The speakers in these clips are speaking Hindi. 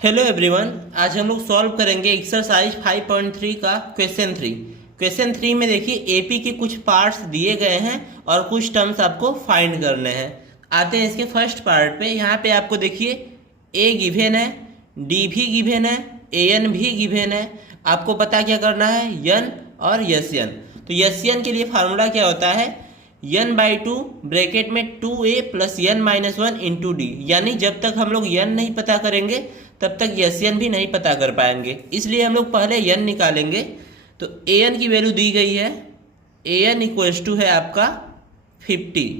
हेलो एवरीवन, आज हम लोग सॉल्व करेंगे एक्सरसाइज 5.3 का क्वेश्चन 3। क्वेश्चन 3 में देखिए एपी के कुछ पार्ट्स दिए गए हैं और कुछ टर्म्स आपको फाइंड करने हैं। आते हैं इसके फर्स्ट पार्ट पे। यहाँ पे आपको देखिए ए गिवेन है, डी भी गिवेन है, ए एन भी गिवेन है। आपको पता क्या करना है, यन और यस यन। तो यस यन के लिए फार्मूला क्या होता है, n/2 ब्रैकेट में 2a plus n-1 into D. यानी जब तक हम लोग n नहीं पता करेंगे तब तक यस एन भी नहीं पता कर पाएंगे, इसलिए हम लोग पहले n निकालेंगे। तो ए एन की वैल्यू दी गई है, ए एन इक्वल्स टू है आपका 50।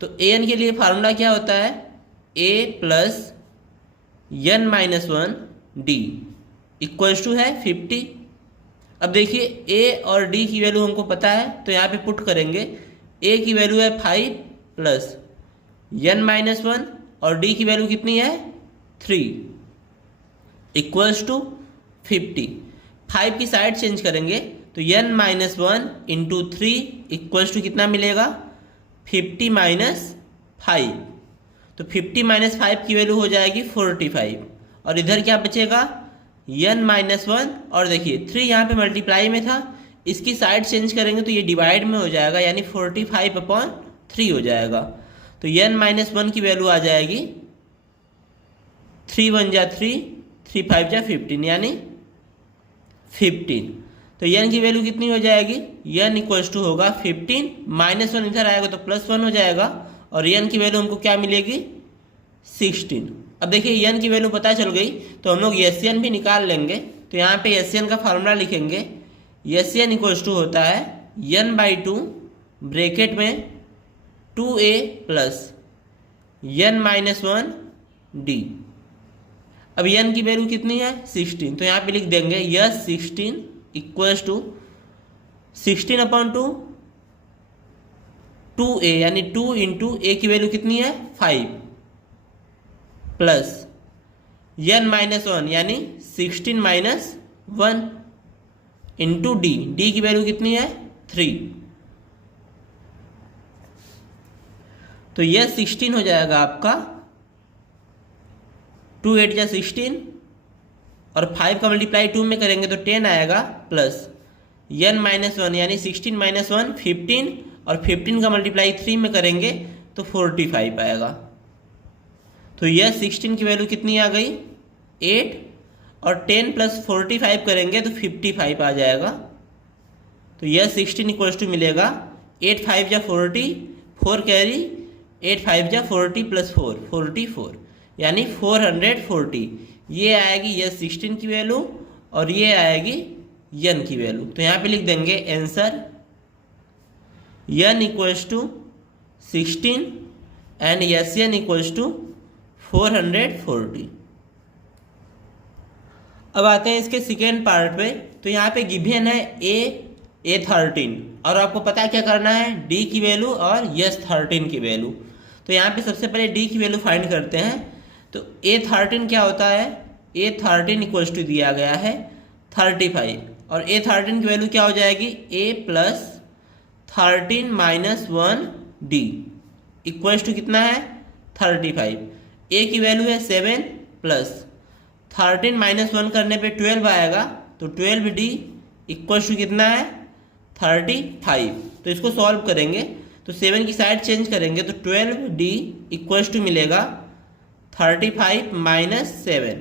तो ए एन के लिए फार्मूला क्या होता है, a plus n-1 D equals to है 50। अब देखिए a और d की वैल्यू हमको पता है, तो यहाँ पे पुट करेंगे। a की वैल्यू है 5 प्लस n-1 और d की वैल्यू कितनी है 3 इक्वल्स टू 50। 5 की साइड चेंज करेंगे तो n-1 इंटू 3 इक्वल्स टू कितना मिलेगा 50 माइनस 5। तो 50 माइनस 5 की वैल्यू हो जाएगी 45। और इधर क्या बचेगा n-1 और देखिए 3 यहाँ पे मल्टीप्लाई में था, इसकी साइड चेंज करेंगे तो ये डिवाइड में हो जाएगा, यानी 45/3 हो जाएगा। तो n-1 की वैल्यू आ जाएगी 3 1 जा 3, 3 5 जा 15, यानी 15। तो n की वैल्यू कितनी हो जाएगी, n इक्वल्स टू होगा 15 माइनस 1 इधर आएगा तो +1 हो जाएगा, और n की वैल्यू हमको क्या मिलेगी 16। अब देखिए n की वैल्यू पता चल गई तो हम लोग एस एन भी निकाल लेंगे। तो यहाँ पे एस एन का फार्मूला लिखेंगे, एस एन इक्वल्स टू होता है n/2 ब्रैकेट में 2a प्लस n-1 डी। अब n की वैल्यू कितनी है 16, तो यहाँ पे लिख देंगे यस 16 इक्वल्स टू 16/2 2a, यानी 2 इंटू ए की वैल्यू कितनी है 5 प्लस n-1 यानी 16 माइनस 1 इंटू डी। डी की वैल्यू कितनी है 3। तो यह 16 हो जाएगा आपका, 2 8 जा 16 और 5 का मल्टीप्लाई 2 में करेंगे तो 10 आएगा, प्लस n-1 यानी 16 माइनस 1 15, और 15 का मल्टीप्लाई 3 में करेंगे तो 45 आएगा। तो यह 16 की वैल्यू कितनी आ गई 8, और 10 प्लस 45 करेंगे तो 55 आ जाएगा। तो यह 16 इक्वल्स टू मिलेगा 8 5 जा 40, 4 कैरी, 8 5 जा 40 प्लस 4 44, यानी 440। ये आएगी यह 16 की वैल्यू और ये आएगी n की वैल्यू। तो यहाँ पे लिख देंगे answer n equals to 16 and S N equals to 440। अब आते हैं इसके सेकेंड पार्ट पे। तो यहाँ पे गिवन है A13 और आपको पता है क्या करना है, D की वैल्यू और यस 13 की वैल्यू। तो यहाँ पे सबसे पहले D की वैल्यू फाइंड करते हैं। तो A13 क्या होता है, A13 इक्वल्स टू दिया गया है 35, और A13 की वैल्यू क्या हो जाएगी A plus 13 minus 1 D equals to कितना है 35। A की वैल्यू है 7 प्लस 13 माइनस 1 करने पे 12 आएगा, तो 12D इक्वल्स टू कितना है 35। तो इसको सॉल्व करेंगे तो 7 की साइड चेंज करेंगे तो 12D इक्वल्स टू मिलेगा 35 माइनस 7।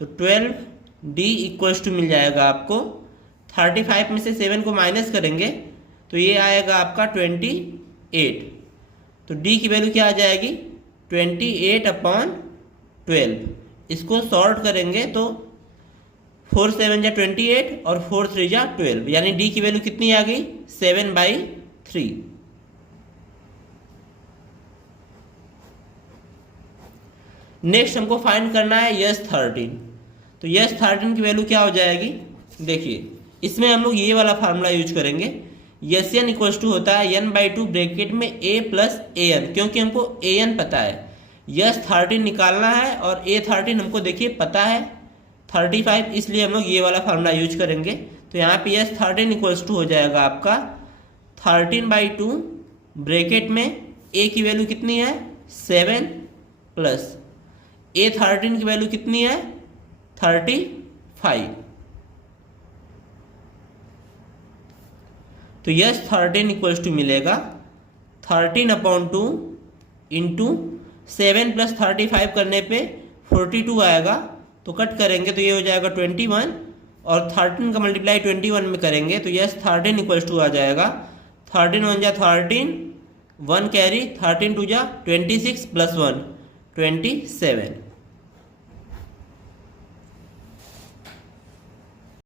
तो 12D इक्वल्स टू मिल जाएगा आपको 35 में से 7 को माइनस करेंगे तो ये आएगा आपका 28। तो D की वैल्यू क्या आ जाएगी 28/12। इसको सॉर्ट करेंगे तो 4 7 जा 28 और 4 3 जा 12, यानी D की वैल्यू कितनी आ गई 7/3। नेक्स्ट हमको फाइंड करना है यस 13। तो यस 13 की वैल्यू क्या हो जाएगी, देखिए इसमें हम लोग ये वाला फार्मूला यूज करेंगे। यस एन इक्वल्स टू होता है n/2 ब्रैकेट में a प्लस ए एन, क्योंकि हमको ए एन पता है, यस 13 निकालना है और A13 हमको देखिए पता है 35, इसलिए हम लोग ये वाला फार्मूला यूज करेंगे। तो यहाँ पे यस 13 इक्वल्स टू हो जाएगा आपका 13/2 ब्रैकेट में A की वैल्यू कितनी है 7 प्लस A13 की वैल्यू कितनी है 35। तो यस 13 इक्वल्स टू मिलेगा 13/2 इंटू 7 + 35 करने पे 42 आएगा। तो कट करेंगे तो ये हो जाएगा 21 और 13 का मल्टीप्लाई 21 में करेंगे तो यस 13 इक्वल्स टू आ जाएगा 13 × 1 = 13, 1 कैरी, 13 × 2 = 26 + 1 27।